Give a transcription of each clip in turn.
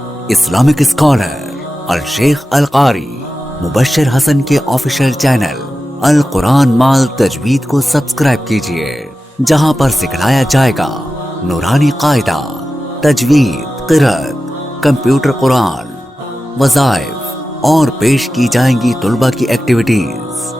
Islamic scholar अल शेख अल कारी मुबश्शिर हसन के official channel अल कुरान माल तजवीद को सब्सक्राइब कीजिए, जहां पर सिखलाया जाएगा नूरानी कायदा, तजवीद, क़िरात, कंप्यूटर कुरान, वज़ाइफ और पेश की जाएंगी तुलबा की एक्टिविटीज।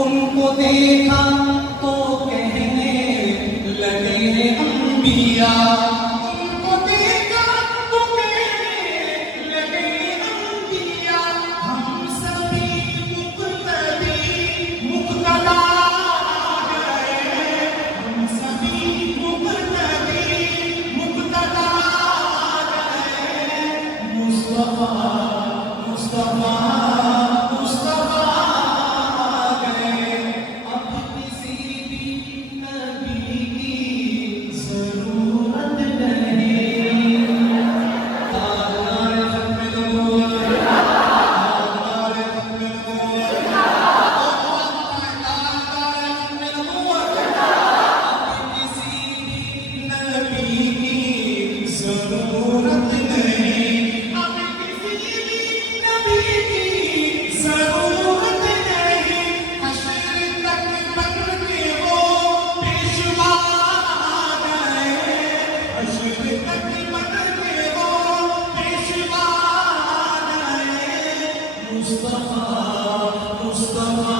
उनको देखा तो कहने लगे अंबिया किया, उनको देखा तो कहने लगे अंबिया, हम सभी मुक्तदी मुक्तदा गए, हम सभी मुक्तदी मुक्तदा गए, मुस्तफा मुस्तफा मुस्तफा गए। अब किसी भी नबी की जरूरत नहीं। ताज़दार ख़त्म नबूवत, ताज़दार ख़त्म नबूवत, ताज़दार ख़त्म नबूवत। अब किसी भी नबी की जरूरत नहीं। अब किसी भी नबी की जरूरत नहीं। हश्र तक बन के वो पेशवा गए, हश्र तक बन के वो पेशवा गए। मुस्तफा मुस्तफा